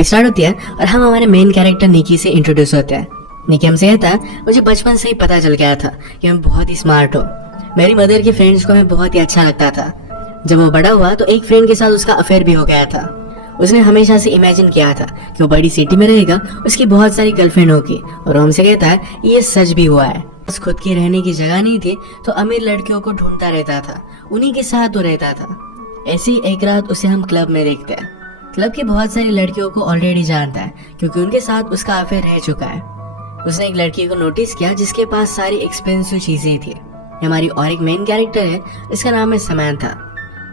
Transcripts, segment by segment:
Start होती है और हम हमारे मेन कैरेक्टर निकी से इंट्रोड्यूस होते हैं। निकी हमसे कहता है, मुझे बचपन से ही पता चल गया था कि मैं बहुत ही स्मार्ट हूँ। मेरी मदर की फ्रेंड्स को मैं बहुत ही अच्छा लगता था। जब वो बड़ा हुआ तो एक फ्रेंड के साथ उसका अफेयर भी हो गया था। उसने हमेशा से इमेजिन किया था कि वो बड़ी सिटी में रहेगा, उसकी बहुत सारी गर्लफ्रेंड होगी, और वो हमसे कहता है ये सच भी हुआ है। बस खुद की रहने की जगह नहीं थी तो अमीर लड़कियों को ढूंढता रहता था, उन्हीं के साथ वो रहता था। ऐसी एक रात उसे हम क्लब में देखते हैं। क्लब की बहुत सारी लड़कियों को ऑलरेडी जानता है क्योंकि उनके साथ उसका अफेयर रह चुका है। उसने एक लड़की को नोटिस किया जिसके पास सारी एक्सपेंसिव चीजें थी। हमारी और एक मेन कैरेक्टर है, इसका नाम है समंथा।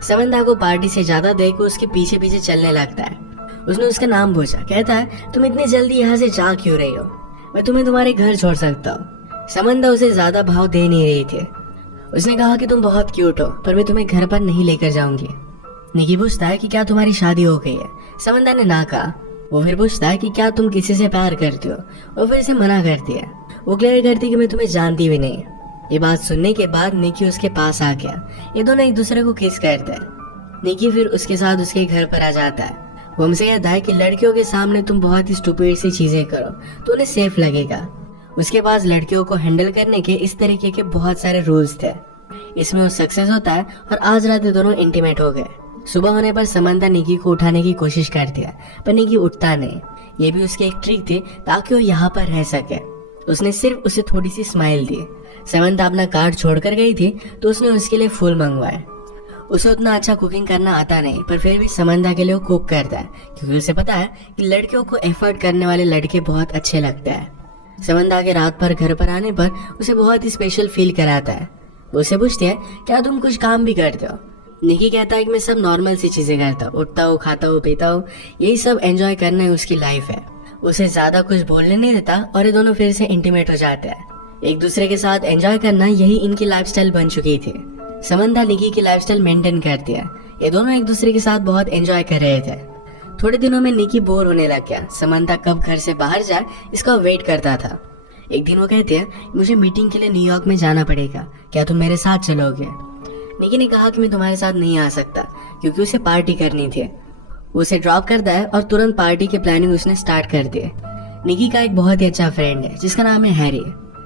समंथा को पार्टी से ज्यादा देख उसके पीछे पीछे चलने लगता है। उसने उसका नाम पूछा, कहता है तुम इतनी जल्दी यहाँ से जा क्यों रही हो, मैं तुम्हें तुम्हारे घर छोड़ सकता हूँ। समंथा उसे ज्यादा भाव दे नहीं रही थी। उसने कहा कि तुम बहुत क्यूट हो पर मैं तुम्हें घर पर नहीं लेकर जाऊंगी। निकी पूछता है कि क्या तुम्हारी शादी हो गई है। समंथा ने ना कहा। वो फिर पूछता है कि क्या तुम किसी से प्यार करती हो, और फिर इसे मना करती है। वो क्लियर करती है कि मैं तुम्हें जानती भी नहीं। ये बात सुनने के बाद निकी उसके पास आ गया। ये दोनों एक दूसरे को किस करते हैं। निकी फिर उसके साथ उसके घर पर आ जाता है। वो हमसे कहता है कि लड़कियों के सामने तुम बहुत ही स्टूपिड सी चीजें करो तो उन्हें सेफ लगेगा। उसके पास लड़कियों को हैंडल करने के इस तरीके के बहुत सारे रूल्स थे। इसमें वो सक्सेस होता है और आज रात ये दोनों इंटीमेट हो गए। सुबह होने पर समंथा निकी को उठाने की कोशिश करती है पर निकी उठता नहीं। ये भी उसकी एक ट्रिक थी ताकि वो यहाँ पर रह सके। उसने सिर्फ उसे थोड़ी सी स्माइल दी। समंथा अपना कार्ड छोड़कर गई थी तो उसने उसके लिए फूल मंगवाए। उसे उतना अच्छा कुकिंग करना आता नहीं पर फिर भी समंथा के लिए वो कुक करता है क्योंकि उसे पता है कि लड़कियों को एफर्ट करने वाले लड़के बहुत अच्छे लगते हैं। समंथा के रात पर घर पर आने पर उसे बहुत ही स्पेशल फील कराता है। वो उसे पूछती है, क्या तुम कुछ काम भी करते हो। निकी कहता है कि मैं सब नॉर्मल सी चीजें करता हूँ, उठता हूँ, खाता हूँ, पीता हूँ, यही सब एंजॉय करना ही उसकी लाइफ है। उसे ज्यादा कुछ बोलने नहीं देता और ये दोनों फिर से इंटीमेट हो जाते हैं। एक दूसरे के साथ एंजॉय करना यही इनकी लाइफस्टाइल बन चुकी थी। समंथा निकी की लाइफस्टाइल मेंटेन करती है। ये दोनों एक दूसरे के साथ बहुत एंजॉय कर रहे थे। थोड़े दिनों में निकी बोर होने लग गया। समंथा कब घर से बाहर जाए इसका वेट करता था। एक दिन वो कहते हैं, मुझे मीटिंग के लिए न्यूयॉर्क में जाना पड़ेगा, क्या तुम मेरे साथ चलोगे। निकी ने कहा कि मैं तुम्हारे साथ नहीं आ सकता क्योंकि उसे पार्टी करनी थी। उसे ड्रॉप करता है और तुरंत पार्टी की प्लानिंग उसने स्टार्ट कर दी। निकी का एक बहुत ही अच्छा फ्रेंड है जिसका नाम है हैरी।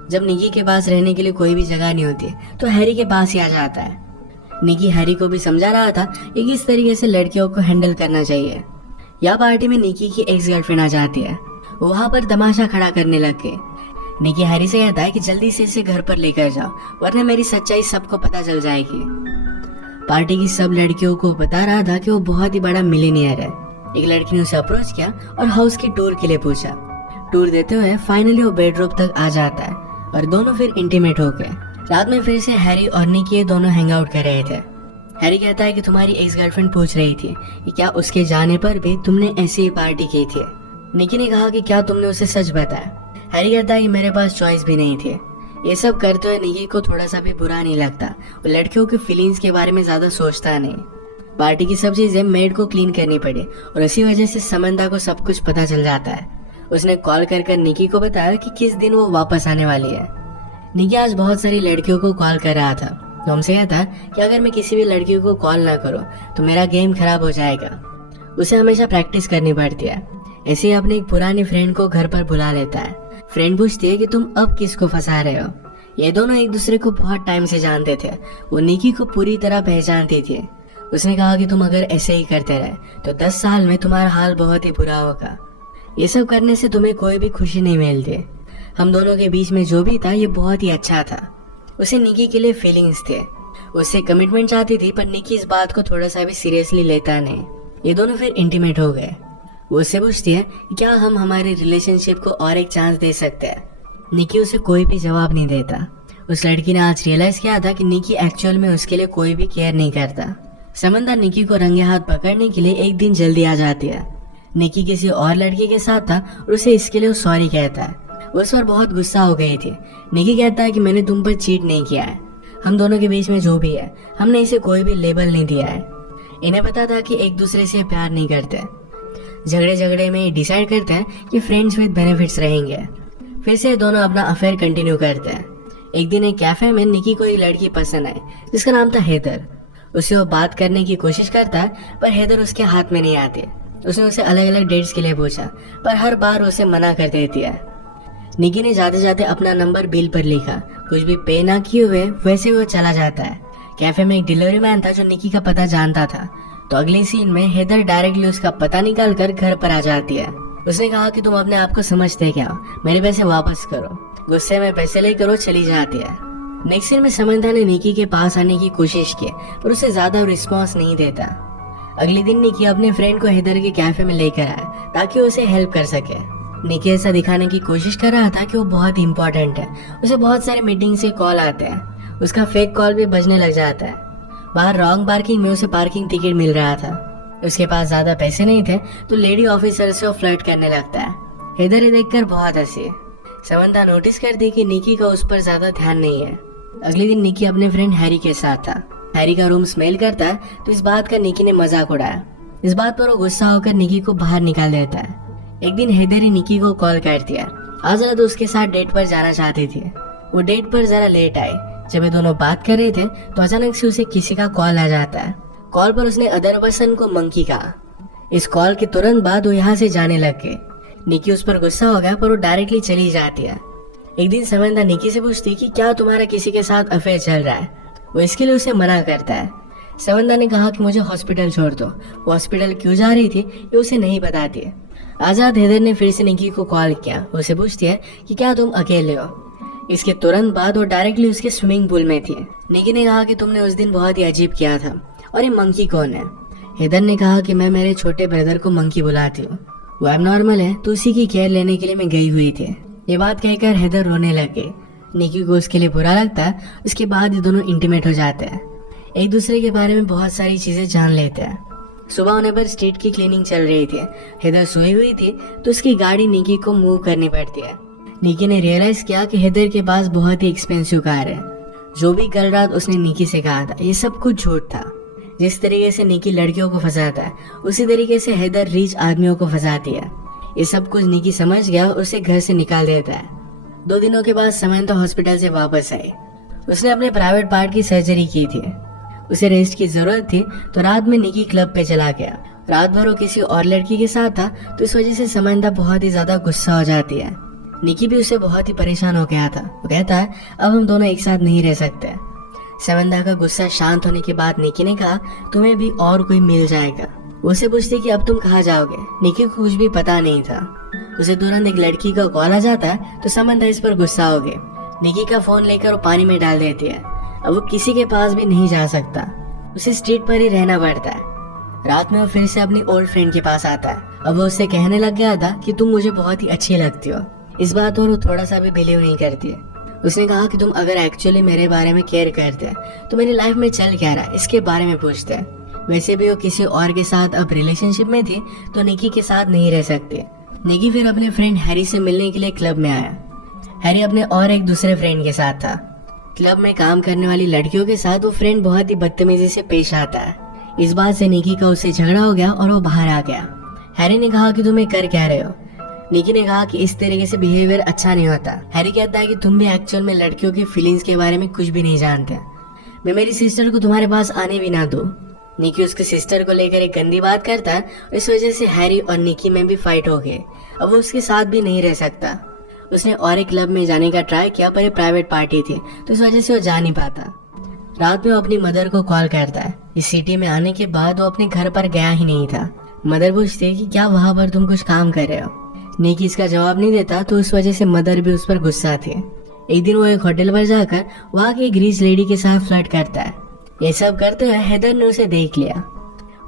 जब निकी के पास रहने के लिए कोई भी जगह नहीं होती तो हैरी के पास ही आ जाता है। निकी हैरी को भी समझा रहा था कि किस तरीके से लड़कियों को हैंडल करना चाहिए। यह पार्टी में निकी की एक्स गर्लफ्रेंड आ जाती है। वो वहाँ पर तमाशा खड़ा करने लग गए। निकी हैरी से कहता है कि जल्दी से इसे घर पर लेकर जाओ वरना मेरी सच्चाई सबको पता चल जाएगी। पार्टी की सब लड़कियों को बता रहा था कि वो बहुत ही बड़ा मिलीनियर है। एक लड़की ने उसे अप्रोच किया और हाउस की टूर के लिए पूछा। टूर देते हुए फाइनली वो बेडरूम तक आ जाता है और दोनों फिर इंटीमेट हो गए। रात में फिर से हैरी और निकी दोनों हैंग आउट कर रहे थे। हैरी कहता है कि तुम्हारी एक्स गर्लफ्रेंड पूछ रही थी कि क्या उसके जाने पर भी तुमने ऐसी ही पार्टी की थी। निकी ने कहा कि क्या तुमने उसे सच बताया। हैरी कहता है कि मेरे पास चॉइस भी नहीं थी। ये सब करते हुए निकी को थोड़ा सा भी बुरा नहीं लगता। वो लड़कियों के फीलिंग्स के बारे में ज्यादा सोचता नहीं। पार्टी की सब चीजें मेड को क्लीन करनी पड़ी और इसी वजह से समंथा को सब कुछ पता चल जाता है। उसने कॉल कर निकी को बताया कि किस दिन वो वापस आने वाली है। निकी आज बहुत सारी लड़कियों को कॉल कर रहा था तो हमसे कहता कि अगर मैं किसी भी लड़की को कॉल ना करूं तो मेरा गेम खराब हो जाएगा। उसे हमेशा प्रैक्टिस करनी पड़ती है। ऐसे ही अपने एक पुरानी फ्रेंड को घर पर बुला लेता है। फ्रेंड पूछती है कि तुम अब किसको फंसा रहे हो। ये दोनों एक दूसरे को बहुत टाइम से जानते थे। वो निकी को पूरी तरह पहचानती थी। उसने कहा कि तुम अगर ऐसे ही करते रहे तो 10 साल में तुम्हारा हाल बहुत ही बुरा होगा। ये सब करने से तुम्हें कोई भी खुशी नहीं मिलती। हम दोनों के बीच में जो भी था ये बहुत ही अच्छा था। उसे निकी के लिए फीलिंग्स थे। उससे कमिटमेंट चाहती थी पर निकी इस बात को थोड़ा सा भी सीरियसली लेता नहीं। ये दोनों फिर इंटीमेट हो गए। वो उससे पूछती है क्या हम हमारे रिलेशनशिप को और एक चांस दे सकते हैं। निकी उसे कोई भी जवाब नहीं देता। उस लड़की ने आज रियलाइज किया था कि निकी एक्चुअल में उसके लिए कोई भी केयर नहीं करता। समंथा निकी को रंगे हाथ पकड़ने के लिए एक दिन जल्दी आ जाती है। निकी किसी और लड़के के साथ था और उसे इसके लिए सॉरी कहता है। उस पर बहुत गुस्सा हो गई थी। निकी कहता है कि मैंने तुम पर चीट नहीं किया है। हम दोनों के बीच में जो भी है हमने इसे कोई भी लेबल नहीं दिया है। इन्हें पता था कि एक दूसरे से प्यार नहीं करते। झगड़े में डिसाइड करते हैं कि फ्रेंड्स विद बेनिफिट्स रहेंगे। फिर से दोनों अपना अफेयर कंटिन्यू करते हैं। एक दिन एक कैफे में निकी को एक लड़की पसंद आई जिसका नाम था हेदर। उससे वो बात करने की कोशिश करता है पर हेदर उसके हाथ में नहीं आती। उसने उसे अलग अलग डेट्स के लिए पूछा, पर हर बार उसे मना कर देती है। निकी ने जाते जाते अपना नंबर बिल पर लिखा। कुछ भी पे ना किए हुए वैसे वो चला जाता है। कैफे में एक डिलीवरी मैन था जो निकी का पता जानता था। तो अगले सीन में हेदर डायरेक्टली उसका पता निकाल कर घर पर आ जाती है। उसने कहा कि तुम अपने आप को समझते क्या हो, मेरे पैसे वापस करो। गुस्से में पैसे लेकर वो चली जाती है। नेक्स्ट सीन में समंथा ने निकी के पास आने की कोशिश की, पर उसे ज्यादा रिस्पॉन्स नहीं देता। अगले दिन निकी अपने फ्रेंड को हेदर के कैफे में लेकर आया ताकि उसे हेल्प कर सके। निकी ऐसा दिखाने की कोशिश कर रहा था कि वो बहुत इंपॉर्टेंट है। उसे बहुत सारे मीटिंग से कॉल आते हैं। उसका फेक कॉल भी बजने लग जाता है। बाहर रॉन्ग पार्किंग में उसे पार्किंग टिकट मिल रहा था। उसके पास ज्यादा पैसे नहीं थे तो लेडी ऑफिसर से वो फ्लर्ट करने लगता है। हेदर ये देखकर बहुत हंसी। समंथा नोटिस करती कि निकी का उस पर ज्यादा ध्यान नहीं है। अगले दिन निकी अपने फ्रेंड हैरी के साथ था। हैरी का रूम स्मेल करता है तो इस बात का निकी ने मजाक उड़ाया। इस बात पर वो गुस्सा होकर निकी को बाहर निकाल देता है। एक दिन हेदर ही निकी को कॉल करती है। आज रात उसके साथ डेट पर जाना चाहती थी। वो डेट पर जरा लेट आई। जब ये दोनों बात कर रहे थे तो अचानक से उसे किसी का कॉल आ जाता है। कॉल पर उसने अदर पर्सन को मंकी कहा। इस कॉल के तुरंत बाद वो यहाँ से जाने लग गए। निकी उस पर गुस्सा हो गया पर वो डायरेक्टली चली जाती है। एक दिन समंथा निकी से पूछती कि क्या तुम्हारा किसी के साथ अफेयर चल रहा है। वो इसके लिए उसे मना करता है। समंथा ने कहा कि मुझे हॉस्पिटल छोड़ दो। वो हॉस्पिटल क्यों जा रही थी ये उसे नहीं बताती। आजाद हेदर ने फिर से निकी को कॉल किया। उसे पूछती है कि क्या तुम अकेले हो। इसके तुरंत बाद वो डायरेक्टली उसके स्विमिंग पूल में थी। निकी ने कहा कि तुमने उस दिन बहुत ही अजीब किया था और ये मंकी कौन है। हेदर ने कहा कि मैं मेरे छोटे ब्रदर को मंकी बुलाती हूँ। वो एबनॉर्मल है तो उसी की केयर लेने के लिए मैं गई हुई थी। ये बात कहकर हेदर रोने लगे। निकी को उसके लिए बुरा लगता है। उसके बाद ये दोनों इंटीमेट हो जाते हैं। एक दूसरे के बारे में बहुत सारी चीजें जान लेते हैं। सुबह होने पर स्ट्रीट की क्लीनिंग चल रही थी। हेदर सोई हुई थी तो उसकी गाड़ी निकी को मूव करनी पड़ती है। निकी ने रियलाइज किया कि हेदर के पास बहुत ही एक्सपेंसिव कार है। जो भी कल रात उसने निकी से कहा था ये सब कुछ झूठ था। जिस तरीके से निकी लड़कियों को फंसाता है उसी तरीके से हेदर रिच आदमियों को फंसाती है। ये सब कुछ निकी समझ गया और उसे घर से निकाल देता है। 2 दिनों के बाद समंथा हॉस्पिटल से वापस आई। उसने अपने प्राइवेट पार्ट की सर्जरी की थी। उसे रेस्ट की जरूरत थी तो रात में निकी क्लब पे चला गया। रात भर वो किसी और लड़की के साथ था तो इस वजह से समंथा बहुत ही ज्यादा गुस्सा हो जाती है। निकी भी उसे बहुत ही परेशान हो गया था। वो कहता है अब हम दोनों एक साथ नहीं रह सकते। समंथा का गुस्सा शांत होने के बाद निकी ने कहा तुम्हें भी और कोई मिल जाएगा। उसे पूछती कि अब तुम कहाँ जाओगे। निकी को कुछ भी पता नहीं था। उसे तुरंत एक लड़की का कॉल आ जाता है तो समंथा इस पर गुस्सा हो गई। निकी का फोन लेकर वो पानी में डाल देती है। अब वो किसी के पास भी नहीं जा सकता। उसे स्ट्रीट पर ही रहना पड़ता है। रात में वो फिर से अपनी ओल्ड फ्रेंड के पास आता है। अब वो उससे कहने लग गया था कि तुम मुझे बहुत ही अच्छी लगती हो। इस बात पर वो थोड़ा सा भी बिलीव नहीं करती है। उसने कहा कि तुम अगर एक्चुअली मेरे बारे में केयर करते तो मेरी लाइफ में चल क्या रहा है इसके बारे में पूछते। वैसे भी वो किसी और के साथ अब रिलेशनशिप में थी तो निकी के साथ नहीं रह सकती। निकी फिर अपने फ्रेंड हैरी से मिलने के लिए क्लब में आया। हैरी अपने और एक दूसरे फ्रेंड के साथ था। क्लब में काम करने वाली लड़कियों के साथ वो फ्रेंड बहुत ही बदतमीजी से पेश आता है। इस बात से निकी का उससे झगड़ा हो गया और वो बाहर आ गया। हैरी ने कहा कि तुम ये कर क्या रहे हो। निकी ने कहा कि इस तरीके से बिहेवियर अच्छा नहीं होता। हैरी कहता है कि तुम भी एक्चुअल में लड़कियों की फीलिंग्स के बारे में कुछ भी नहीं जानते। मैं मेरी सिस्टर को तुम्हारे पास आने भी ना दूं। निकी उसकी सिस्टर को लेकर एक गंदी बात करता है और इस वजह से हैरी और निकी में भी फाइट हो गई। अब वो उसके साथ भी नहीं रह सकता। उसने और एक क्लब में जाने का ट्राई किया पर ये प्राइवेट पार्टी थी तो इस वजह से वो जा नहीं पाता। रात में वो अपनी मदर को कॉल करता है। इस सिटी में आने के बाद वो अपने घर पर गया ही नहीं था। मदर पूछती है कि क्या वहाँ पर तुम कुछ काम कर रहे हो। निकी इसका जवाब नहीं देता तो उस वजह से मदर भी उस पर गुस्सा थी। एक दिन वो एक होटल पर जाकर वहाँ की एक रिच लेडी के साथ फ्लर्ट करता है। ये सब करते हुए हेदर ने उसे देख लिया।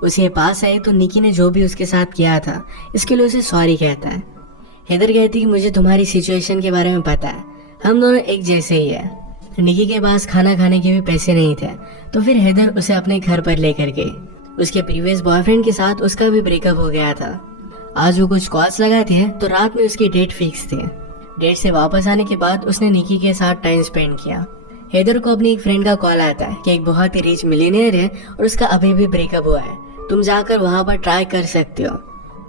उसे पास आई तो निकी ने जो भी उसके साथ किया था इसके लिए उसे सॉरी कहता है। हेदर कहती कि मुझे तुम्हारी सिचुएशन के बारे में पता है, हम दोनों एक जैसे ही है। निकी के पास खाना खाने के भी पैसे नहीं थे तो फिर हेदर उसे अपने घर पर लेकर गई। उसके प्रीवियस बॉयफ्रेंड के साथ उसका भी ब्रेकअप हो गया था। आज वो कुछ कॉल्स लगाती है तो रात में उसकी डेट फिक्स थी। डेट से वापस आने के बाद उसने निकी के साथ टाइम स्पेंड किया। हेदर को अपनी एक फ्रेंड का कॉल आता है कि एक बहुत ही रिच मिलियनेयर है और उसका अभी भी ब्रेकअप हुआ है, तुम जाकर वहाँ पर ट्राई कर सकते हो।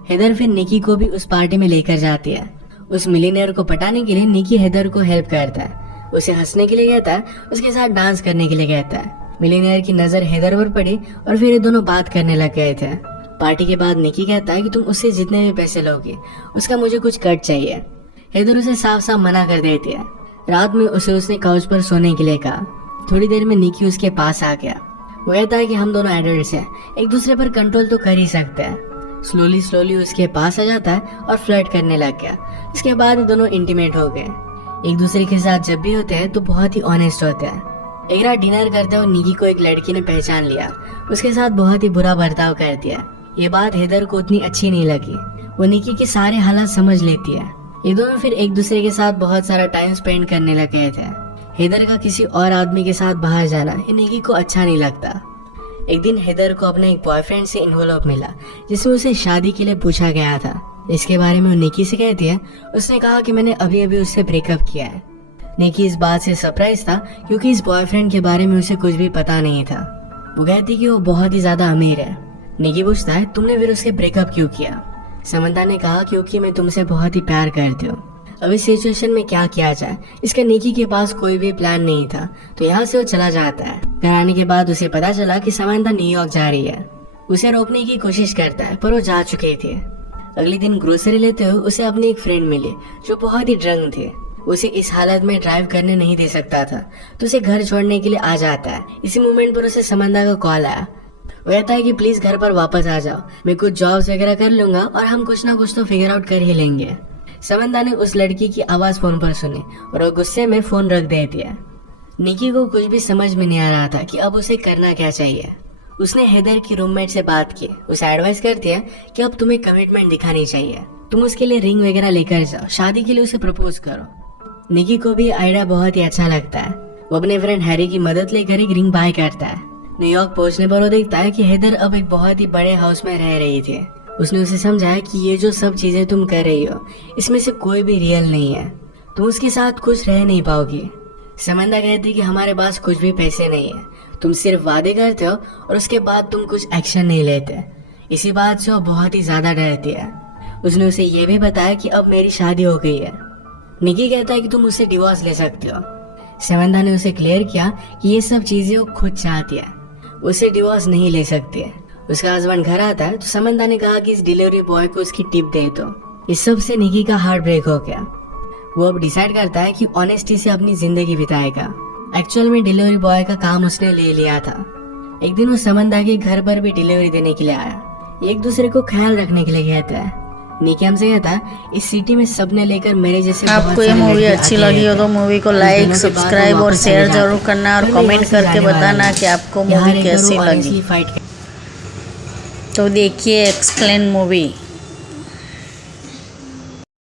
हेदर फिर निकी को भी उस पार्टी में लेकर जाती है। उस मिलियनेयर को पटाने के लिए निकी हेदर को हेल्प करता है। उसे हंसने के लिए कहता है, उसके साथ डांस करने के लिए कहता है। मिलियनेयर की नजर हेदर पर पड़ी और फिर ये दोनों बात करने लग गए थे। पार्टी के बाद निकी कहता है कि तुम उससे जितने भी पैसे लोगे उसका मुझे कुछ कट चाहिए। हेदर उसे साफ साफ मना कर देती है। रात में उसने काउच पर सोने के लिए कहा। थोड़ी देर में निकी उसके पास आ गया। वो कहता है कि हम दोनों एडल्ट्स हैं, एक दूसरे पर कंट्रोल तो कर ही सकते हैं। स्लोली उसके पास आ जाता है और फ्लर्ट करने लग गया। इसके बाद दोनों इंटीमेट हो गए। एक दूसरे के साथ जब भी होते हैं तो बहुत ही ऑनेस्ट होते हैं। एक रात डिनर करते हुए निकी को एक लड़की ने पहचान लिया, उसके साथ बहुत ही बुरा बर्ताव कर दिया। ये बात हेदर को उतनी अच्छी नहीं लगी। वो निकी के सारे हालात समझ लेती है। ये दोनों फिर एक दूसरे के साथ बहुत सारा टाइम स्पेंड करने लग गए थे। हेदर का किसी और आदमी के साथ बाहर जाना ये निकी को अच्छा नहीं लगता। एक दिन हेदर को अपने एक बॉयफ्रेंड से इन्वॉल्व मिला जिसमें उसे शादी के लिए पूछा गया था। इसके बारे में वो निकी से कहती है। उसने कहा कि मैंने अभी अभी उससे ब्रेकअप किया है। निकी इस बात से सरप्राइज था क्योंकि इस बॉयफ्रेंड के बारे में उसे कुछ भी पता नहीं था। वो कहती कि वो बहुत ही ज्यादा अमीर है। निकी पूछता है तुमने फिर उससे ब्रेकअप क्यों किया? समंता ने कहा क्योंकि मैं तुमसे बहुत ही प्यार करती हूँ। अब इस सिचुएशन में क्या किया जाए, इसका निकी के पास कोई भी प्लान नहीं था, तो यहाँ से वो चला जाता है। घर आने के बाद उसे पता चला कि समंता न्यूयॉर्क जा रही है। उसे रोकने की कोशिश करता है पर वो जा चुके थे। अगले दिन ग्रोसरी लेते हुए उसे अपनी एक फ्रेंड मिली जो बहुत ही ड्रंक थे। उसे इस हालत में ड्राइव करने नहीं दे सकता था तो उसे घर छोड़ने के लिए आ जाता है। इसी मोमेंट पर उसे समंता का कॉल आया। वो कहता है कि प्लीज घर पर वापस आ जाओ, मैं कुछ जॉब्स वगैरह कर लूंगा और हम कुछ ना कुछ तो फिगर आउट कर ही लेंगे। समंता ने उस लड़की की आवाज फोन पर सुनी और वो गुस्से में फोन रख दे दिया। निकी को कुछ भी समझ में नहीं आ रहा था कि अब उसे करना क्या चाहिए। उसने हेदर की रूममेट से बात की। उसे एडवाइस करती है कि अब तुम्हें कमिटमेंट दिखानी चाहिए, तुम उसके लिए रिंग वगैरह लेकर जाओ, शादी के लिए उसे प्रपोज करो। निकी को भी आइडिया बहुत ही अच्छा लगता है। वो अपने फ्रेंड हैरी की मदद लेकर एक रिंग बाय करता है। न्यूयॉर्क पहुंचने पर वो देखता है कि हेदर अब एक बहुत ही बड़े हाउस में रह रही थी। उसने उसे समझाया कि ये जो सब चीजें तुम कर रही हो इसमें से कोई भी रियल नहीं है, तुम उसके साथ खुश रह नहीं पाओगी। समंता कहती कि हमारे पास कुछ भी पैसे नहीं है, तुम सिर्फ वादे करते हो और उसके बाद तुम कुछ एक्शन नहीं लेते। इसी बात से वो बहुत ही ज्यादा डरती है। उसने उसे ये भी बताया कि अब मेरी शादी हो गई है। निकी कहता है कि तुम उससे डिवोर्स ले सकते हो। समंता ने उसे क्लियर किया कि ये सब चीजें वो खुद चाहती है, उसे डिवोर्स नहीं ले सकती है। उसका हस्बैंड घर आता है तो समंता ने कहा कि इस डिलीवरी बॉय को उसकी टिप दे दो। इस सब से निकी का हार्ट ब्रेक हो गया। वो अब डिसाइड करता है कि ऑनेस्टी से अपनी जिंदगी बिताएगा। एक्चुअल में डिलीवरी बॉय का काम उसने ले लिया था। एक दिन वो समंता के घर पर भी डिलीवरी देने के लिए आया। एक दूसरे को ख्याल रखने के लिए कहता है। निकी हमसे कहता है इस सिटी में सबने लेकर मेरे जैसे आपको ये मूवी अच्छी लगी हो तो मूवी को लाइक, सब्सक्राइब और शेयर जरूर करना और कमेंट करके बताना कि आपको मूवी कैसी लगी। तो देखिए एक्सप्लेन मूवी।